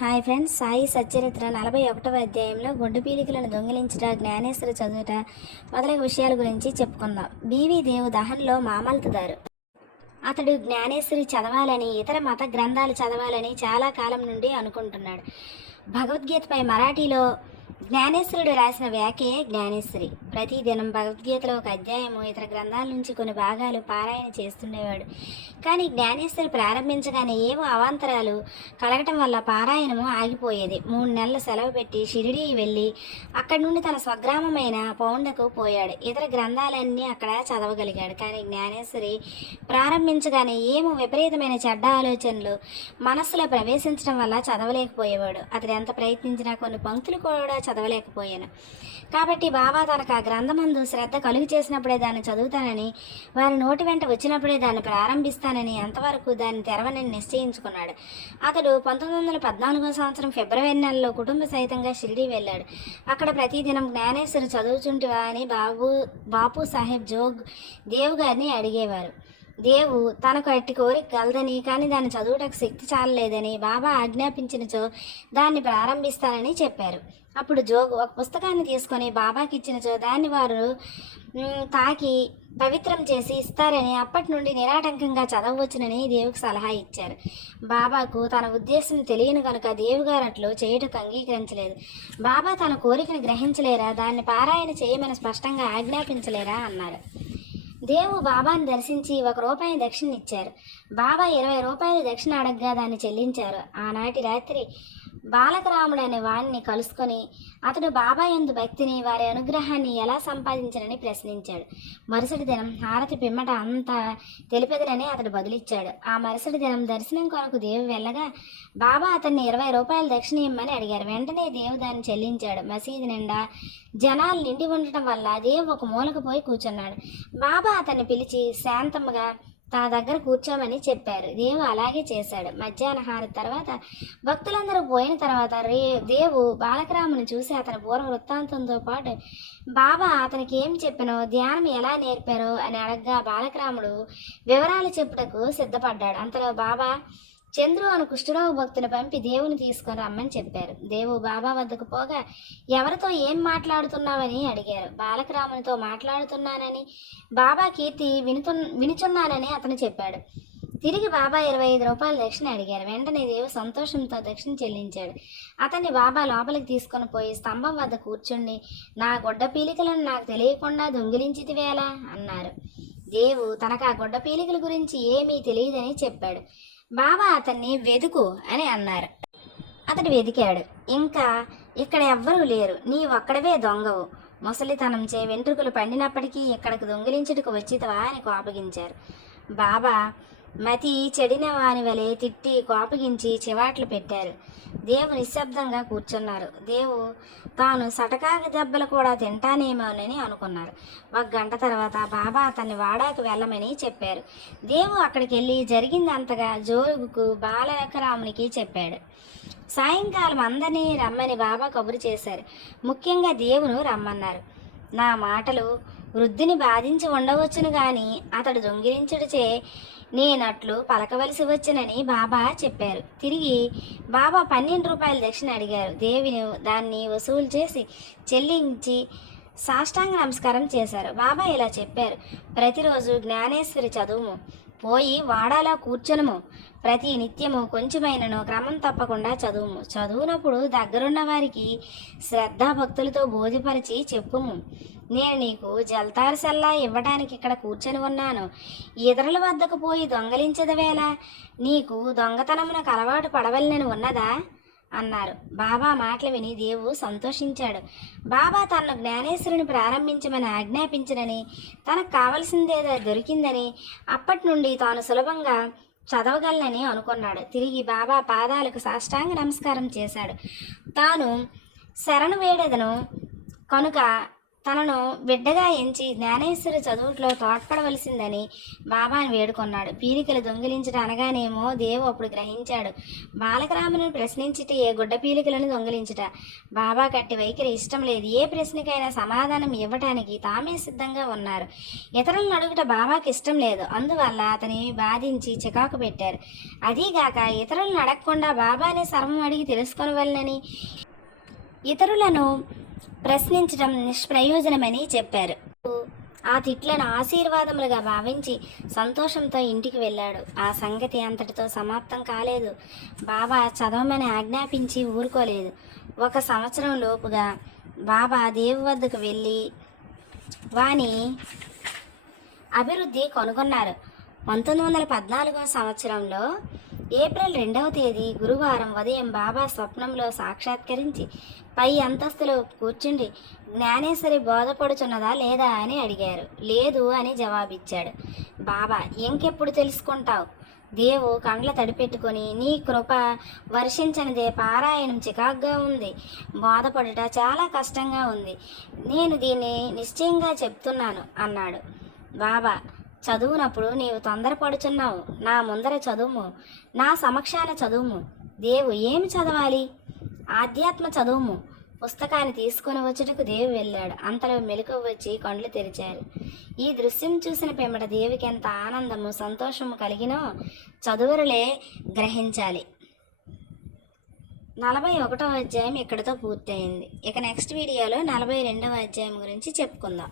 Hi friends Sai Satcharitra నలభై ఒకటవ అధ్యాయంలో గొడ్డు పీలికలను దొంగిలించుట జ్ఞానేశ్వర చదువుట మొదలగు విషయాల గురించి చెప్పుకుందాం. బీవీ దేవు దహన్లో మామల్తుదారు. అతడు జ్ఞానేశ్వరి చదవాలని ఇతర మత గ్రంథాలు చదవాలని చాలా కాలం నుండి అనుకుంటున్నాడు. భగవద్గీతపై మరాఠీలో జ్ఞానేశ్వరుడు రాసిన వ్యాఖ్యే జ్ఞానేశ్వరి. ప్రతిదినం భగవద్గీతలో ఒక అధ్యాయము ఇతర గ్రంథాల నుంచి కొన్ని భాగాలు పారాయణ చేస్తుండేవాడు. కానీ జ్ఞానేశ్వరి ప్రారంభించగానే ఏవో అవాంతరాలు కలగటం వల్ల పారాయణము ఆగిపోయేది. మూడు నెలలు సెలవు పెట్టి షిరిడి వెళ్ళి అక్కడి నుండి తన స్వగ్రామమైన పౌండకు పోయాడు. ఇతర గ్రంథాలన్నీ అక్కడ చదవగలిగాడు. కానీ జ్ఞానేశ్వరి ప్రారంభించగానే ఏమో విపరీతమైన చెడ్డ ఆలోచనలు మనస్సులో ప్రవేశించడం వల్ల చదవలేకపోయేవాడు. అతడు ఎంత ప్రయత్నించినా కొన్ని పంక్తులు కూడా చదవలేకపోయాను. కాబట్టి బాబా తనకు ఆ గ్రంథమందు శ్రద్ధ కలుగు చేసినప్పుడే దాన్ని చదువుతానని వారి నోటి వెంట వచ్చినప్పుడే దాన్ని ప్రారంభిస్తానని అంతవరకు దాన్ని తెరవనని నిశ్చయించుకున్నాడు. అతడు పంతొమ్మిది వందల పద్నాలుగో సంవత్సరం ఫిబ్రవరి నెలలో కుటుంబ సహితంగా షిరిడీ వెళ్ళాడు. అక్కడ ప్రతిదినం జ్ఞానేశ్వరి చదువుచుంటివా అని బాబు బాపు సాహెబ్ జోగ్ దేవ్ గారిని అడిగేవారు. దేవు తనకు అట్టి కోరిక కలదని కానీ దాన్ని చదువుటకు శక్తి చాలలేదని బాబా ఆజ్ఞాపించినచో దాన్ని ప్రారంభిస్తానని చెప్పారు. అప్పుడు జోగు ఒక పుస్తకాన్ని తీసుకొని బాబాకి ఇచ్చినచో దాన్ని వారు తాకి పవిత్రం చేసి ఇస్తారని అప్పటి నుండి నిరాటంకంగా చదవచ్చునని దేవుకు సలహా ఇచ్చారు. బాబాకు తన ఉద్దేశం తెలియను కనుక దేవుగారు అట్లు చేయుటకు అంగీకరించలేదు. బాబా తన కోరికను గ్రహించలేరా? దాన్ని పారాయణ చేయమని స్పష్టంగా ఆజ్ఞాపించలేరా? అన్నారు. దేవు బాబాను దర్శించి ఒక రూపాయి దక్షిణ ఇచ్చారు. బాబా ఇరవై రూపాయలు దక్షిణ అడగ్గా దాన్ని చెల్లించారు. ఆనాటి రాత్రి బాలకరాముడు అనే వాడిని కలుసుకొని అతడు బాబా యందు భక్తిని వారి అనుగ్రహాన్ని ఎలా సంపాదించనని ప్రశ్నించాడు. మరుసటి దినం హారతి పిమ్మట అంతా తెలిపెదరని అతడు బదులిచ్చాడు. ఆ మరుసటి దినం దర్శనం కొరకు దేవు వెళ్ళగా బాబా అతన్ని ఇరవై రూపాయలు దక్షిణ ఇమ్మని అడిగారు. వెంటనే దేవు దాన్ని చెల్లించాడు. మసీదు నిండా జనాలు నిండి ఉండటం వల్ల దేవు ఒక మూలకు పోయి కూర్చున్నాడు. బాబా అతన్ని పిలిచి శాంతముగా తన దగ్గర కూర్చోమని చెప్పారు. దేవు అలాగే చేశాడు. మధ్యాహ్నహారతి తర్వాత భక్తులందరూ పోయిన తర్వాత రే దేవు బాలకరాముని చూసి అతని పూర్వ వృత్తాంతంతో పాటు బాబా అతనికి ఏం చెప్పినో ధ్యానం ఎలా నేర్పారో? అని అడగ్గా బాలకరాముడు వివరాలు చెప్పుటకు సిద్ధపడ్డాడు. అంతలో బాబా చంద్రు అను కుష్ఠరోగ భక్తుని పంపి దేవుని తీసుకొని రమ్మని చెప్పారు. దేవు బాబా వద్దకు పోగా ఎవరితో ఏం మాట్లాడుతున్నావని అడిగారు. బాలకరామునితో మాట్లాడుతున్నానని బాబా కీర్తి వినుతు వినుచున్నానని అతను చెప్పాడు. తిరిగి బాబా ఇరవై ఐదు రూపాయలు దక్షిణ అడిగారు. వెంటనే దేవు సంతోషంతో దక్షిణ చెల్లించాడు. అతన్ని బాబా లోపలికి తీసుకొని పోయి స్తంభం వద్ద కూర్చుండి నా గొడ్డ పీలికలను నాకు తెలియకుండా దొంగిలించితివేలా అన్నారు. దేవు తనకు ఆ గొడ్డ పీలికల గురించి ఏమీ తెలియదని చెప్పాడు. బాబా అతన్ని వెదుకు అని అన్నారు. అతడు వెదికాడు. ఇంకా ఇక్కడ ఎవ్వరూ లేరు. నీ ఒక్కడవే దొంగవు. ముసలితనం చే వెంట్రుకలు పండినప్పటికీ ఇక్కడికి దొంగిలించుటకు వచ్చితవా అని కోపగించారు. బాబా మతి చెడిన వాని వలె తిట్టి కోపగించి చివాట్లు పెట్టారు. దేవు నిశ్శబ్దంగా కూర్చున్నారు. దేవు తాను సటకాక దెబ్బలు కూడా తింటానేమోనని అనుకున్నారు. ఒక గంట తర్వాత బాబా అతన్ని వాడాకు వెళ్ళమని చెప్పారు. దేవు అక్కడికి వెళ్ళి జరిగిందంతగా జోగుకు బాలకరామునికి చెప్పాడు. సాయంకాలం అందరినీ రమ్మని బాబా కబురు చేశారు. ముఖ్యంగా దేవును రమ్మన్నారు. నా మాటలు వృద్ధిని బాధించి ఉండవచ్చును గాని అతడు దొంగిలించుడిచే నేనట్లు పలకవలసి వచ్చునని బాబా చెప్పారు. తిరిగి బాబా పన్నెండు రూపాయల దక్షిణ అడిగారు. దేవిని దాన్ని వసూలు చేసి చెల్లించి సాష్టాంగ నమస్కారం చేశారు. బాబా ఇలా చెప్పారు. ప్రతిరోజు జ్ఞానేశ్వరి చదువు పోయి వాడాలో కూర్చొనము. ప్రతి నిత్యము కొంచెమైనను క్రమం తప్పకుండా చదువుము. చదువునప్పుడు దగ్గరున్న వారికి శ్రద్ధాభక్తులతో బోధిపరిచి చెప్పుము. నేను నీకు జల్తారు సల్లా ఇవ్వడానికి ఇక్కడ కూర్చొని ఉన్నాను. ఇతరుల వద్దకు పోయి దొంగలించదవేలా నీకు దొంగతనమునకు అలవాటు పడవలనని ఉన్నదా? అన్నారు. బాబా మాటలు విని దేవు సంతోషించాడు. బాబా తనను జ్ఞానేశ్వరుని ప్రారంభించమని ఆజ్ఞాపించడని తనకు కావలసిందేదో దొరికిందని అప్పటి నుండి తాను సులభంగా చదవగలనని అనుకున్నాడు. తిరిగి బాబా పాదాలకు సాష్టాంగ నమస్కారం చేశాడు. తాను శరణు వేడెదను కనుక తనను బిడ్డగా ఎంచి జ్ఞానేశ్వరి చదువుట్లో తోడ్పడవలసిందని బాబాను వేడుకొన్నాడు. పీలికలు దొంగిలించడం అనగానేమో దేవు అప్పుడు గ్రహించాడు. బాలకరామును ప్రశ్నించిట ఏ గుడ్డ పీలికలను దొంగిలించుట? బాబా కట్టి వైఖరి ఇష్టం లేదు. ఏ ప్రశ్నకైనా సమాధానం ఇవ్వటానికి తామే సిద్ధంగా ఉన్నారు. ఇతరులను అడుగుట బాబాకి ఇష్టం లేదు. అందువల్ల అతని బాధించి చికాకు పెట్టారు. అదీగాక ఇతరులను అడగకుండా బాబానే సర్వం అడిగి తెలుసుకొనవలనని ఇతరులను ప్రశ్నించడం నిష్ప్రయోజనమని చెప్పారు. ఆ తిట్లను ఆశీర్వాదములుగా భావించి సంతోషంతో ఇంటికి వెళ్ళాడు. ఆ సంగతి అంతటితో సమాప్తం కాలేదు. బాబా చదవమని ఆజ్ఞాపించి ఊరుకోలేదు. ఒక సంవత్సరం లోపుగా బాబా దేవు వద్దకు వెళ్ళి వాని అభివృద్ధి కనుగొన్నారు. పంతొమ్మిది వందల పద్నాలుగో సంవత్సరంలో ఏప్రిల్ రెండవ తేదీ గురువారం ఉదయం బాబా స్వప్నంలో సాక్షాత్కరించి పై అంతస్తులో కూర్చుండి జ్ఞానేశ్వరి బోధపడుచున్నదా లేదా అని అడిగారు. లేదు అని జవాబిచ్చాడు. బాబా ఇంకెప్పుడు తెలుసుకుంటావు? దేవు కండ్ల తడిపెట్టుకొని నీ కృప వర్షించనిదే పారాయణం చికాగ్గా ఉంది. బోధపడుట చాలా కష్టంగా ఉంది. నేను దీన్ని నిశ్చయంగా చెప్తున్నాను అన్నాడు. బాబా చదువునప్పుడు నీవు తొందరపడుచున్నావు. నా ముందర చదువుము. నా సమక్షాన చదువుము. దేవు ఏమి చదవాలి? ఆధ్యాత్మ చదువుము. పుస్తకాన్ని తీసుకొని వచ్చుటకు దేవి వెళ్ళాడు. అంతలో మెలకు వచ్చి కండ్లు తెరిచారు. ఈ దృశ్యం చూసిన పిమ్మట దేవికి ఎంత ఆనందము సంతోషము కలిగినో చదువురులే గ్రహించాలి. నలభై ఒకటో అధ్యాయం ఇక్కడితో పూర్తయింది. ఇక నెక్స్ట్ వీడియోలో నలభై రెండవ అధ్యాయం గురించి చెప్పుకుందాం.